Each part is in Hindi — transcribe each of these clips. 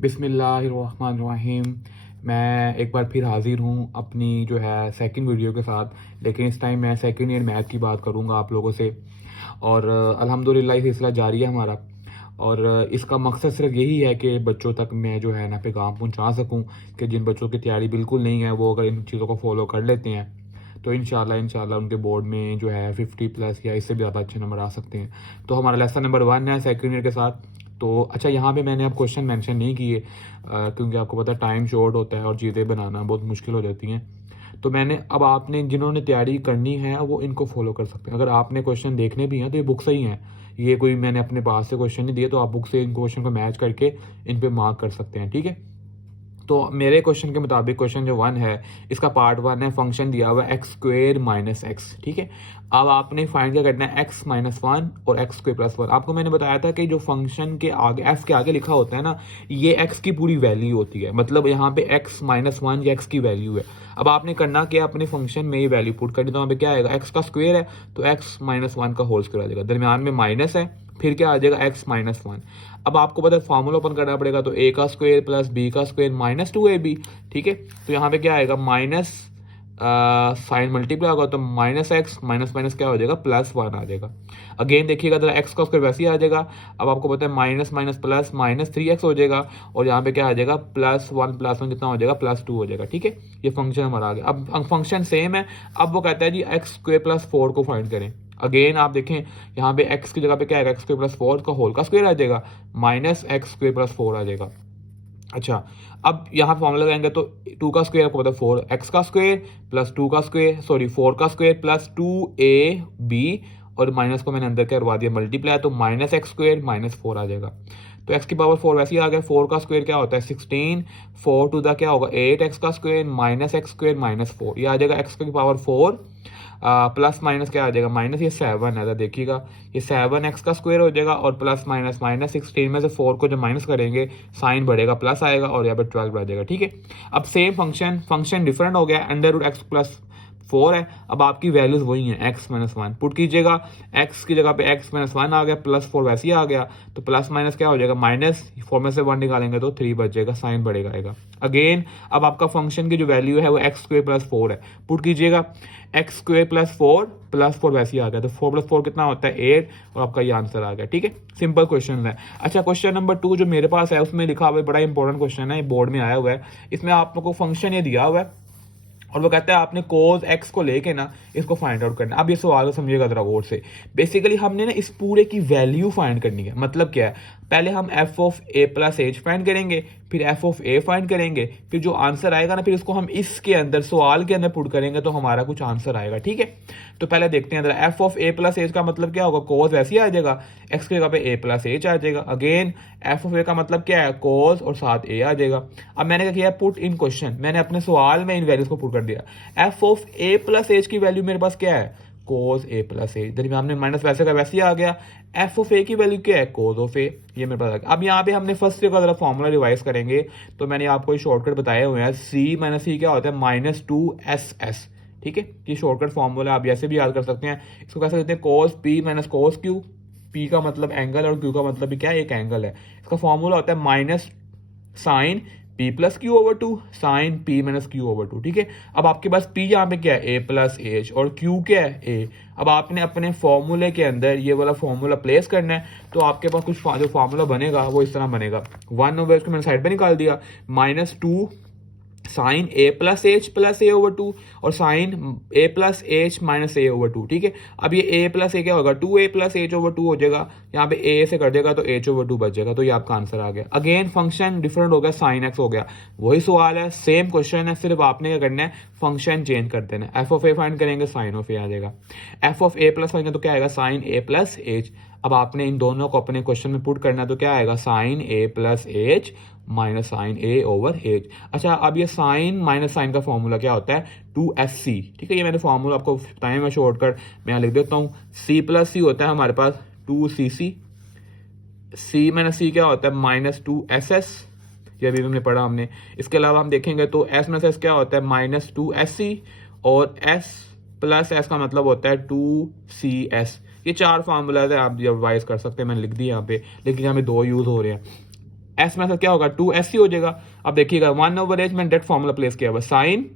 बिस्मिल्लाहिर्रहमानिर्रहीम। मैं एक बार फिर हाज़िर हूँ अपनी जो है सेकंड वीडियो के साथ, लेकिन इस टाइम मैं सेकंड ईयर मैथ की बात करूँगा आप लोगों से। और अल्हम्दुलिल्लाह ये सिलसिला जारी है हमारा। और इसका मकसद सिर्फ यही है कि बच्चों तक मैं जो है ना पैगाम पहुँचा सकूँ कि जिन बच्चों की तैयारी बिल्कुल नहीं है वो अगर इन चीज़ों को फॉलो कर लेते हैं तो इंशाल्लाह उनके बोर्ड में जो है 50+ या इससे भी ज़्यादा अच्छे नंबर आ सकते हैं। तो हमारा लेसन नंबर 1 है सेकंड ईयर के साथ। तो अच्छा, यहाँ पे मैंने अब क्वेश्चन मेंशन नहीं किए क्योंकि आपको पता है टाइम शॉर्ट होता है और चीज़ें बनाना बहुत मुश्किल हो जाती हैं। तो मैंने अब आपने जिन्होंने तैयारी करनी है वो इनको फॉलो कर सकते हैं। अगर आपने क्वेश्चन देखने भी हैं तो ये बुक से ही हैं, ये कोई मैंने अपने पास से क्वेश्चन नहीं दिए, तो आप बुक से इन क्वेश्चन को मैच करके इन पे मार्क कर सकते हैं, ठीक है। तो मेरे क्वेश्चन के मुताबिक क्वेश्चन जो 1 है इसका पार्ट 1 है, फंक्शन दिया हुआ है x² - x, ठीक है। अब आपने फाइंड क्या करना है, x - 1 और x² + 1। आपको मैंने बताया था कि जो फंक्शन के आगे f के आगे लिखा होता है ना, ये x की पूरी वैल्यू होती है। मतलब यहाँ पे x - 1 ये x की वैल्यू है। अब आपने करना क्या, अपने फंक्शन में ये वैल्यू पुट करनी। तो वहाँ पे क्या आएगा, x का स्क्वायर है तो x - 1 का होल स्क्वायर आ जाएगा, दरमियान में माइनस है, फिर क्या आ जाएगा x - 1। अब आपको पता है फार्मूला ओपन करना पड़ेगा, तो a का स्क्वायर प्लस b का स्क्वायर माइनस 2ab, ठीक है। तो यहाँ पे क्या आएगा, माइनस साइन मल्टीप्लाई होगा तो माइनस एक्स माइनस माइनस क्या हो जाएगा, +1 आ जाएगा। अगेन देखिएगा तो एक्स का स्क्वायर वैसे ही आ जाएगा। अब आपको पता है minus minus plus minus 3x हो जाएगा, और यहाँ पे क्या आ जाएगा, +1 कितना हो जाएगा, +2 हो जाएगा, ठीक है। ये फंक्शन हमारा आ गया। अब फंक्शन सेम है। अब वो कहता है जी x² + 4 को फाइंड करें। अगेन आप देखें यहाँ पे x की जगह पे क्या आएगा, x² + 4 का होल का स्क्वायर आ जाएगा, माइनस x² + 4 आ जाएगा। अच्छा, अब यहाँ फॉर्मूला लगाएंगे तो 2 का स्क्वायर आपको पता है 4x का स्क्वायर प्लस 2 का स्क्वायर, सॉरी 4 का स्क्वायर प्लस 2ab, और माइनस को मैंने अंदर करवा दिया मल्टीप्लाई, तो -x² - 4 आ जाएगा। तो x की पावर 4 वैसे ही आ गया। 4 का स्क्वायर क्या होता है 16, 4 टू द क्या होगा 8x का स्क्वायर -x² - 4, ये आ जाएगा x की पावर 4 प्लस माइनस क्या आ जाएगा, माइनस, ये 7 है तो देखिएगा ये 7x का स्क्वायर हो जाएगा, और प्लस माइनस माइनस 16 में से 4 को जब माइनस करेंगे साइन बढ़ेगा, प्लस आएगा, और यहाँ पे 12 आ जाएगा, ठीक है। अब सेम फंक्शन डिफरेंट हो गया, √x + 4 है। अब आपकी वैल्यूज वही हैं, x - 1 पुट कीजिएगा, x की जगह पे x - 1 आ गया, +4 वैसे ही आ गया, तो प्लस माइनस क्या हो जाएगा, माइनस 4 में से 1 निकालेंगे तो 3 बच जाएगा, साइन बढ़ेगा आएगा। अगेन अब आपका फंक्शन की जो वैल्यू है वो x² + 4 है, पुट कीजिएगा, x² + 4 +4 वैसे ही आ गया, तो 4 + 4 कितना होता है 8, और आपका ये आंसर आ गया, ठीक है। सिंपल क्वेश्चन है। अच्छा, क्वेश्चन नंबर 2 जो मेरे पास है उसमें लिखा हुआ है, बड़ा इंपॉर्टेंट क्वेश्चन है, बोर्ड में आया हुआ है। इसमें आप लोग को फंक्शन ये दिया हुआ है और वो कहता है आपने cos x को लेके ना इसको फाइंड आउट करना है। अब ये सवाल को समझिएगा जरा गौर से। बेसिकली हमने ना इस पूरे की वैल्यू फाइंड करनी है। मतलब क्या है, पहले हम f(a + h) फाइंड करेंगे, फिर f(a) फाइंड करेंगे, फिर जो आंसर आएगा ना फिर इसको हम इसके अंदर सवाल के अंदर पुट करेंगे तो हमारा कुछ आंसर आएगा, ठीक है। तो पहले देखते हैं जरा, f(a + h) का मतलब क्या होगा, cos वैसे ही आ जाएगा, x की जगह पे a + h आ जाएगा। अगेन f(a) का मतलब क्या है, cos, और साथ a आ जाएगा। अब मैंने क्या किया, पुट इन क्वेश्चन, मैंने अपने सवाल में इन वैल्यूज को पुट कर दिया। f(a + h) की वैल्यू मेरे पास क्या है, cos a + h, दरमियान में माइनस वैसे का वैसे ही आ गया। f(a) की वैल्यू क्या है, cos of a, ये मेरे पास आ गया। अब यहाँ पे हमने फर्स्ट का जरा फॉर्मूला रिवाइज करेंगे, तो मैंने आपको ये शॉर्टकट बताए हुए हैं, c - c क्या होता है, -2ss, ठीक है। ये शॉर्टकट फॉर्मूला आप ऐसे भी याद कर सकते हैं। इसको कैसे कहते हैं, cos p - cos q, p का मतलब एंगल और q का मतलब भी क्या है, एक एंगल है। इसका फॉर्मूला होता है minus sine p + q/2, sine p - q/2, ठीक है। अब आपके पास p यहाँ पे क्या है, a + h, और q क्या है, a। अब आपने अपने फॉर्मूले के अंदर ये वाला फॉर्मूला प्लेस करना है, तो आपके पास कुछ जो फॉर्मूला बनेगा वो इस तरह बनेगा। 1/, इसको मैंने साइड पे निकाल दिया, -2 साइन a + h + a/2, और साइन a + h - a/2, ठीक है। अब ये a + a क्या होगा, 2a + h/2 हो जाएगा, यहाँ पे a से कर देगा तो h/2 बच जाएगा, तो ये आपका आंसर आ गया। अगेन फंक्शन डिफरेंट हो गया, साइन x हो गया। वही सवाल है, सेम क्वेश्चन है, सिर्फ आपने क्या करना है, फंक्शन चेंज कर देना है। f(a) फाइंड करेंगे, साइन ऑफ a आ जाएगा। f(a + फाइंड तो क्या आएगा, साइन a + h। अब आपने इन दोनों को अपने क्वेश्चन में पुट करना है, तो क्या आएगा, sine a + h minus sine a/h। अच्छा, अब ये साइन माइनस साइन का फॉर्मूला क्या होता है, 2sc, ठीक है। ये मैंने फॉर्मूला आपको बताया, मैं शॉर्टकट मैं यहाँ लिख देता हूँ। c + c होता है हमारे पास 2cc, c - c क्या होता है, -2ss, ये अभी हमने पढ़ा हमने। इसके अलावा हम देखेंगे तो s - s क्या होता है, -2sc, और s + s का मतलब होता है 2cs। ये 4 फार्मूलाज है, आप रिवाइज कर सकते हैं, मैंने लिख दिया यहाँ पे, लेकिन यहाँ पे 2 यूज हो रहे हैं। एस में क्या होगा 2s ही हो जाएगा। अब देखिएगा 1/h मैंने डायरेक्ट फॉर्मूला प्लेस किया हुआ साइन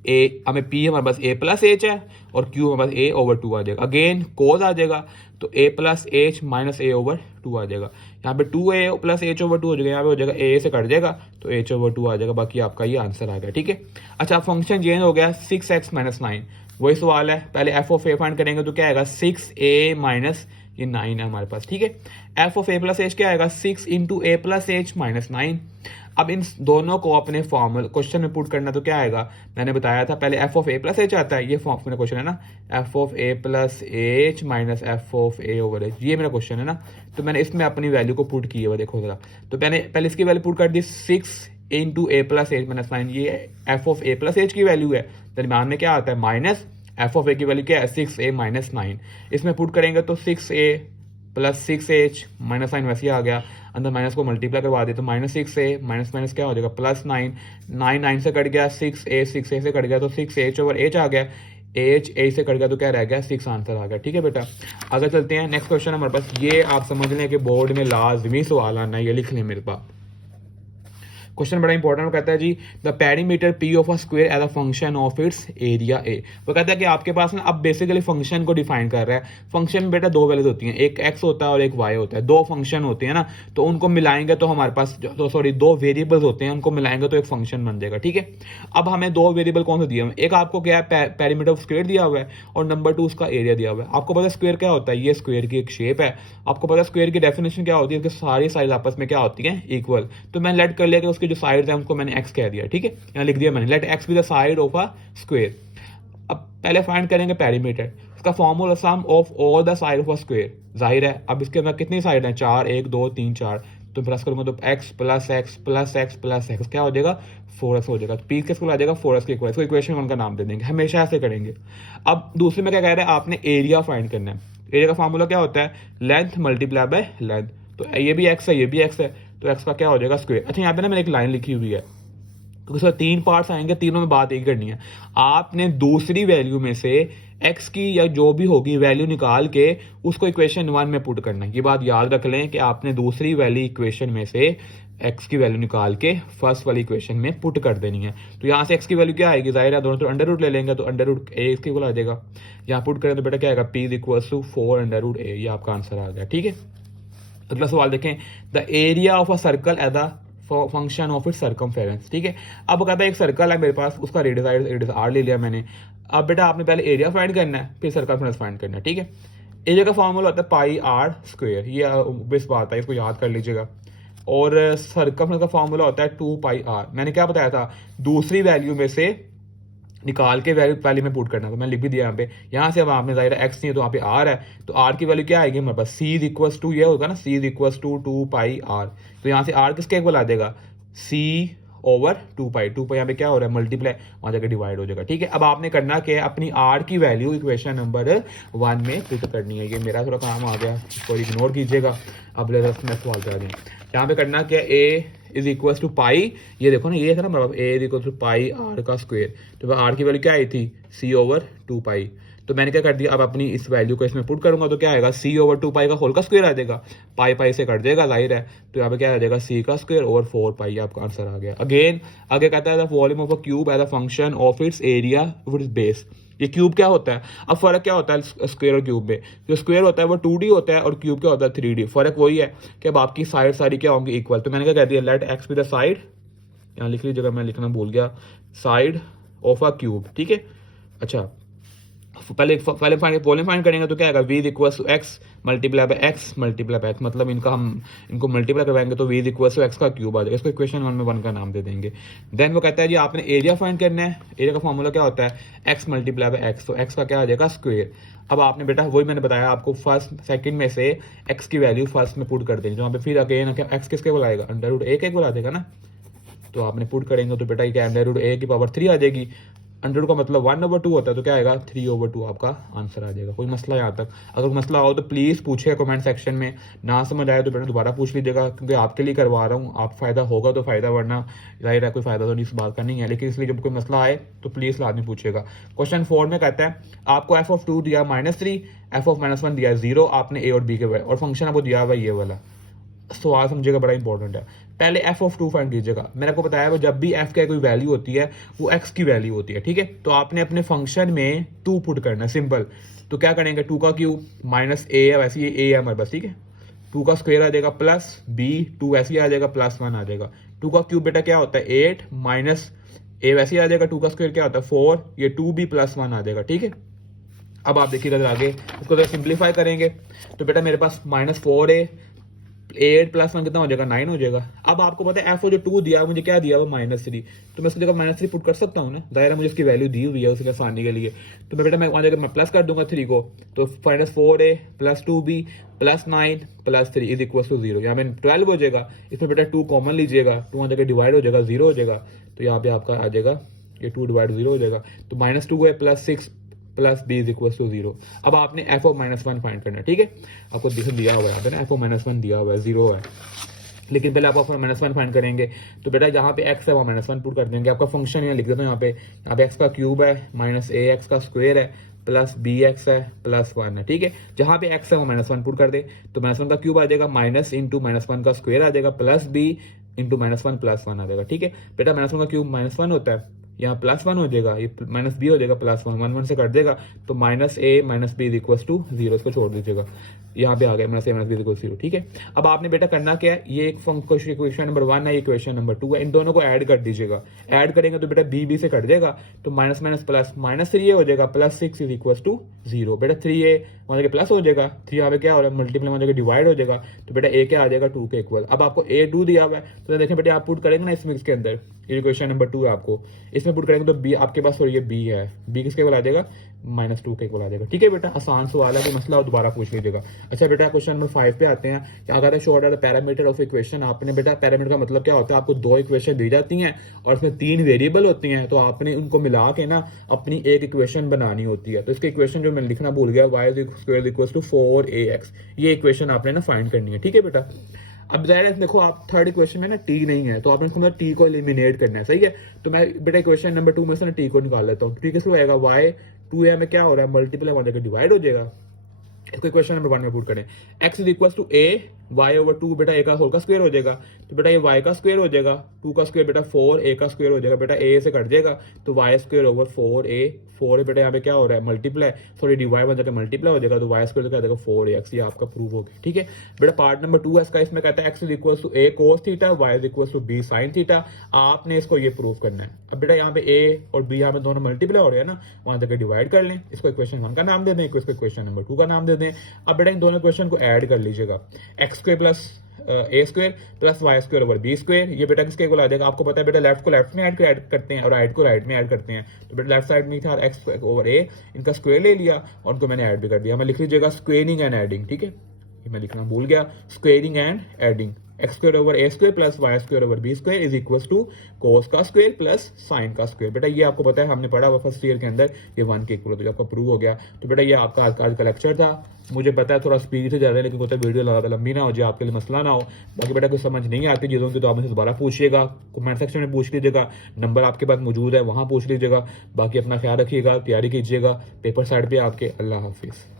ए, हमें पी हमारे पास a प्लस एच है और क्यू हमारे पास a/2 आ जाएगा। अगेन कोज आ जाएगा तो a plus H minus a/2 आ जाएगा। यहाँ पे 2a प्लस h/2 हो जाएगा, यहाँ पे हो जाएगा a से कट जाएगा तो h/2 आ जाएगा। बाकी आपका ये आंसर आ गया, ठीक है। अच्छा फंक्शन चेंज हो गया 6x माइनस 9, वही सवाल है। पहले एफ ऑफ ए फाइंड करेंगे तो क्या आएगा 6a माइनस ये 9 है हमारे पास, ठीक है। F of A plus H क्या आएगा 6 इंटू ए प्लस एच माइनस 9। अब इन दोनों को अपने फॉर्मूल क्वेश्चन में पुट करना तो क्या आएगा, मैंने बताया था पहले F of A plus H आता है, ये फॉर्म मेरा क्वेश्चन है ना, F of A plus H minus F of A over H, ये मेरा क्वेश्चन है ना। तो मैंने इसमें अपनी वैल्यू को पुट की है, देखो जरा। तो मैंने पहले इसकी वैल्यू पुट कर दी 6 इंटू ए प्लस एच माइनस 9, ये F of A plus H की वैल्यू है। दरम्यान में क्या आता है माइनस एफ ऑफ ए की वैल्यू क्या है 6a माइनस 9। इसमें पुट करेंगे तो 6a प्लस 6h माइनस 9 वैसे ही आ गया, अंदर माइनस को मल्टीप्लाई करवा दे तो माइनस 6a माइनस माइनस क्या हो जाएगा प्लस 9, 9 से कट गया 6a से कट गया तो 6h ओवर h आ गया, h a से कट गया तो क्या रह गया 6 आंसर आ गया, ठीक है बेटा। आगे चलते हैं, नेक्स्ट क्वेश्चन हमारे पास, ये आप समझ लें कि बोर्ड में लाजमी सवाल आना है, ये लिख लें मेरे पास। क्वेश्चन बड़ा इंपॉर्टेंट कहता है जी the perimeter P of a square as a function of its area A. वो कहता है कि आपके पास ना अब बेसिकली फंक्शन को डिफाइन कर रहा है। फंक्शन में बेटा दो वैल्यूज होती हैं, एक एक्स होता है और एक वाई होता है, दो फंक्शन होते हैं ना, तो उनको मिलाएंगे तो हमारे पास दो वेरिएबल्स होते हैं, उनको मिलाएंगे तो एक फंक्शन बन जाएगा, ठीक है। अब हमें दो वेरिएबल कौन से दिए हुए, एक आपको क्या है पेरीमीटर ऑफ स्क्वायर दिया हुआ है और नंबर 2 उसका एरिया दिया हुआ है। आपको पता है स्क्वायर क्या होता है, ये स्क्वायर की एक शेप है। आपको पता है स्क्वायर की डेफिनेशन क्या होती है कि सारी साइड आपस में क्या होती है इक्वल। तो मैंने लेट कर लिया कि उसकी जो साइड है उनको मैंने x कह दिया, ठीक है, यहाँ लिख दिया मैंने let x B the side of a square. अब पहले फाइंड करेंगे पेरीमीटर, इसका formula sum of all the side of a square. जाहिर है अब इसके अंदर कितनी साइड है 4, 1 2 3 4, तो प्लस करूंगा तो x plus x plus x plus x क्या हो जाएगा 4x हो जाएगा। तो पी किसको आ जाएगा 4x के इक्वल, इसको इक्वेशन 1 का नाम दे देंगे, हमेशा ऐसे करेंगे। अब दूसरे में क्या कह रहे हैं, आपने एरिया फाइंड करना है। एरिया का फॉर्मूला क्या होता है लेंथ मल्टीप्लाई बाय लेंथ, तो ये भी x है ये भी x है, तो x का क्या हो जाएगा स्क्वायर। अच्छा यहाँ पे ना मैंने एक लाइन लिखी हुई है, तो उसमें 3 पार्ट्स आएंगे, तीनों में बात एक करनी है। आपने दूसरी वैल्यू में से x की या जो भी होगी वैल्यू निकाल के उसको इक्वेशन 1 में पुट करना है। ये बात याद रख लें कि आपने दूसरी वाली इक्वेशन में से x की वैल्यू निकाल के फर्स्ट वाली इक्वेशन में पुट कर देनी है। तो यहाँ से x की वैल्यू क्या आएगी, जाहिर है दोनों तो अंडर रूट ले लेंगे तो अंडर रूट a इसके इक्वल आ जाएगा। यहाँ पुट करें तो बेटा क्या आएगा p is equal to 4 under root a, ये आपका आंसर आ गया, ठीक है। अगला सवाल देखें, the area of a circle as a function of its circumference, ठीक है। अब कहता है एक सर्कल है मेरे पास, उसका रेडियस r ले लिया मैंने। अब बेटा आपने पहले एरिया फाइंड करना है फिर सर्कमफेरेंस फाइंड करना है, ठीक है। एरिया का फॉर्मूला होता है पाई r स्क्वायर, ये बेस बात है, इसको याद कर लीजिएगा। और सर्कमफेरेंस का फॉर्मूला होता है 2 पाई r। मैंने क्या बताया था, दूसरी वैल्यू में से निकाल के वैल्यू पहले में पुट करना, तो मैंने लिख भी दिया यहाँ पे। यहाँ से अब आपने जाहिर है एक्स नहीं है तो यहाँ पे आर है, तो आर की वैल्यू क्या आएगी हमारे पास c इज इक्वल्स टू, ये होगा ना c is equals to 2 pi r। तो यहाँ से r किसके इक्वल आ जाएगा c ओवर 2 पाई, 2 पाई यहाँ पे क्या हो रहा है मल्टीप्लाई, वहाँ जाकर डिवाइड हो जाएगा, ठीक है। अब आपने करना क्या है, अपनी r की वैल्यू इक्वेशन नंबर 1 में पुट करनी है। ये मेरा थोड़ा काम आ गया, इसको इग्नोर कीजिएगा। अब मैं सवाल करा दें, यहाँ पे करना क्या a is equal to pi, ये देखो ना ये था ना मतलब a is equal to pi r का स्क्वायर, तो r की वैल्यू क्या आई थी c ओवर 2 पाई। तो मैंने क्या कर दिया, अब अपनी इस वैल्यू को इसमें पुट करूंगा तो क्या आएगा c ओवर 2 पाई का होल का स्क्वायर आ जाएगा, पाई पाई से कट जाएगा जाहिर है, तो यहाँ पे क्या आ जाएगा c का स्क्वायर ओवर 4 पाई, आपका आंसर आ गया। अगेन आगे कहता है the volume of a cube as a function of its area with its base. ये क्यूब क्या होता है, अब फर्क क्या होता है स्क्वायर और क्यूब में, जो स्क्वायर होता है वो 2D होता है और क्यूब क्या होता है 3D। फर्क वही है कि अब आपकी साइड सारी क्या होंगी इक्वल। तो मैंने क्या कह दिया let X B the side, यहाँ लिख लीजिएगा, मैं लिखना भूल गया, साइड ऑफ अ क्यूब, ठीक है। अच्छा पहले वॉल्यूम फाइंड करेंगे तो क्या आएगा v is equal to X multiply by X multiply by X, मतलब इनको मल्टीप्लाई करवाएंगे तो v is equal to X का क्यूब आ जाएगा। इसको इक्वेशन 1 में 1 का नाम दे देंगे। देन वो कहता है जी आपने एरिया फाइंड करना है। एरिया का फॉर्मूला क्या होता है एक्स मल्टीप्लाई बाय एक्स, तो एक्स का क्या आ जाएगा स्क्वायर। अब आपने बेटा वही मैंने बताया आपको फर्स्ट सेकंड में से एक्स की वैल्यू फर्स्ट में पुट कर देंगे, वहाँ पे फिर अगेन एक्स किसके बोला आएगा अंडर रूट a के बोला देगा ना, तो आपने पुट करेंगे तो बेटा क्या अंडर रूट a की पावर 3 आ जाएगी। अंडर का मतलब 1/2 होता है, तो क्या आएगा 3/2 आपका आंसर आ जाएगा। कोई मसला यहाँ तक, अगर मसला हो तो प्लीज़ पूछे कमेंट सेक्शन में, ना समझ आए तो बेटा दोबारा पूछ लीजिएगा, क्योंकि आपके लिए करवा रहा हूँ, आप फ़ायदा होगा तो फ़ायदा, वरना जाहिर है कोई फ़ायदा तो नहीं इस बात का नहीं है। लेकिन इसलिए जब कोई मसला आए तो प्लीज़ लाजमी पूछेगा। क्वेश्चन 4 में कहता है आपको f(2) दिया -3, f(-1) दिया 0, आपने a और b के और फंक्शन आपको दिया हुआ ये वाला। सवाल समझिएगा, बड़ा इंपॉर्टेंट है। पहले एफ ऑफ टू फाइंड कीजिएगा। मैंने आपको बताया वो जब भी एफ का कोई वैल्यू होती है वो एक्स की वैल्यू होती है, ठीक है। तो आपने अपने फंक्शन में टू पुट करना है, सिंपल। तो क्या करेंगे, टू का क्यूब माइनस ए है, वैसे ये ए है हमारे पास, ठीक है। टू का स्क्वायर आ जाएगा प्लस बी, टू वैसे ही आ जाएगा प्लस वन आ जाएगा। टू का क्यूब बेटा क्या होता है 8 माइनस ए वैसे ही आ जाएगा, टू का स्क्वायर क्या होता है 4, ये टू बी प्लस वन आ जाएगा, ठीक है। अब आप देखिएगा आगे इसको जरा सिंप्लीफाई करेंगे तो बेटा मेरे पास माइनस 4a 8 प्लस वन कितना हो जाएगा 9 हो जाएगा। अब आपको पता है एफ जो 2 दिया मुझे क्या दिया वो -3, तो मैं उसकी जगह -3 पुट कर सकता हूँ ना, जाहिर है मुझे इसकी वैल्यू दी हुई है उसके आसानी के लिए। तो मैं बेटा मैं वहाँ जगह मैं प्लस कर दूंगा 3 को, तो -4a plus 2b plus 9 plus 3 is equal to 0। यहाँ में 12 हो जाएगा, इसमें बेटा 2 कॉमन लीजिएगा, 2 वहाँ जगह डिवाइड हो जाएगा 0 हो जाएगा, तो यहाँ पे आपका आ जाएगा ये 2 डिवाइड 0 हो जाएगा। तो -2 है plus 6 plus B is equal to 0। अब आपने एफ ऑफ -1 फाइंड करना है, ठीक है। आपको दिया हुआ है यहाँ पे ना एफ ऑफ -1 दिया हुआ है 0 है, लेकिन पहले आप -1 फाइंड करेंगे। तो बेटा जहाँ पे x है वहाँ -1 पुट कर देंगे। आपका फंक्शन यहाँ लिख देता हूँ, यहाँ पे x का क्यूब है माइनस ए एक्स का स्क्वायर है प्लस बी एक्स है प्लस 1 है, ठीक है। जहाँ पे x है वहाँ -1 पुट कर दे, तो -1 का क्यूब आ जाएगा माइनस इंटू -1 का स्क्वायर आ जाएगा प्लस बी इंटू -1 प्लस 1 आ जाएगा, ठीक है। बेटा -1 का क्यूब -1 होता है, यहाँ प्लस 1 हो जाएगा, ये माइनस बी हो जाएगा प्लस 1, 1 1 से कट देगा, तो -a minus B is equal to 0, इसको छोड़ दीजिएगा। यहाँ पे आ गया -a minus B is equal to 0, ठीक है। अब आपने बेटा करना क्या है, ये एक इक्वेशन नंबर 1 है, ये इक्वेशन नंबर 2 है, इन दोनों को ऐड कर दीजिएगा। ऐड करेंगे तो बेटा बी से कट देगा, तो माइनस माइनस प्लस -3a हो जाएगा प्लस 6 इज इक्वल टू 0। बेटा 3a वहाँ जगह प्लस हो जाएगा, 3 यहाँ पे क्या हो रहा है मल्टीप्लाई वहाँ जगह डिवाइड हो जाएगा, तो बेटा a क्या आ जाएगा 2 के इक्वल। अब आपको a 2 दिया हुआ है, तो देखें बेटा आप पुट करेंगे ना इसमें, इसके अंदर ये इक्वेशन नंबर 2 है, आपको इसमें पुट करेंगे तो b आपके पास ये b है, b किसके इक्वल आ जाएगा -2 के इक्वल आ जाएगा, ठीक है बेटा। आसान सवाल है, कोई मसला हो दोबारा पूछ लीजिएगा। अच्छा बेटा क्वेश्चन नंबर 5 पे आते हैं। क्या अगर है शॉर्ट पैरामीटर ऑफ इक्वेशन, आपने बेटा पैरामीटर का मतलब क्या होता है, आपको 2 इक्वेशन दी जाती हैं और इसमें 3 वेरिएबल होती हैं, तो आपने उनको मिला के ना अपनी एक इक्वेशन बनानी होती है। तो इसकी इक्वेशन जो मैं लिखना भूल गया, y इक्वल टू 4ax, ये इक्वेशन आपने ना फाइंड करनी है, ठीक है बेटा। अब जाहिर है देखो आप थर्ड इक्वेशन में ना टी नहीं है, तो आपने इसको टी को एलिमिनेट करना है, सही है। तो मैं बेटा इक्वेशन नंबर 2 में से ना टी को निकाल लेता हूँ। टी किसको आएगा y 2a में क्या हो रहा है मल्टीप्लाई वहाँ जाकर डिवाइड हो जाएगा। इसको इक्वेशन नंबर 1 में पुट करें, x is equal to a y over 2 बेटा a का होल का स्क्वायर हो जाएगा, तो बेटा ये y का स्क्वायर हो जाएगा, 2 का स्क्वायर बेटा 4 a का स्क्वायर हो जाएगा, बेटा a से कट जाएगा, तो y स्क्वायर ओवर 4a 4 बेटा यहाँ पे क्या हो रहा है मल्टीप्लाई, सॉरी डिवाइड बन जाकर मल्टीप्लाई हो जाएगा, तो y स्क्वायर क्या आ जाएगा 4ax, ये आपका प्रूव हो गया, ठीक है बेटा। पार्ट नंबर 2 है इसका, इसमें कहता है x is equal to a cos theta y is equal to b sin theta. आपने इसको ये प्रूव करना है। अब बेटा यहाँ पे a और b यहाँ पे दोनों मल्टीप्लाई हो रहे हैं ना, वहां जाकर डिवाइड कर लें, इसको इक्वेशन 1 का नाम दे दें, इसको इक्वेशन नंबर 2 का नाम दे दें। अब बेटा इन दोनों इक्वेशन को ऐड कर लीजिएगा, x square plus A square plus y square over B square, ये बेटा किसके इक्वल आ जाएगा, आपको पता है बेटा लेफ्ट को लेफ्ट में ऐड करते हैं और राइट को राइट में ऐड करते हैं। तो बेटा लेफ्ट साइड में था एक्स ओवर ए, इनका स्क्वायर ले लिया और उनको मैंने ऐड भी कर दिया। मैं लिख लीजिएगा स्क्वेयरिंग एंड एडिंग, ठीक है, ये मैं लिखना भूल गया, squaring and adding. X square over A square plus y square over B square is equal to cos का स्क्वायर प्लस साइन का स्क्वायर। बेटा ये आपको पता है हमने पढ़ा हुआ फर्स्ट ईयर के अंदर, ये 1 के इक्वल, तो आपका प्रूव हो गया। तो बेटा ये आपका आज का लेक्चर था। मुझे पता है थोड़ा स्पीड से जा रहा है, लेकिन होता है वीडियो ज़्यादा लंबी ना हो जाए, आपके लिए मसला ना हो। बाकी बेटा कुछ समझ नहीं आती चीज़ों की तो आप मुझसे दोबारा पूछिएगा, कमेंट सेक्शन में पूछ लीजिएगा, नंबर आपके पास मौजूद है वहाँ पूछ लीजिएगा। बाकी अपना ख्याल रखिएगा, तैयारी कीजिएगा, पेपर साइड पर आपके। अल्लाह हाफिज़।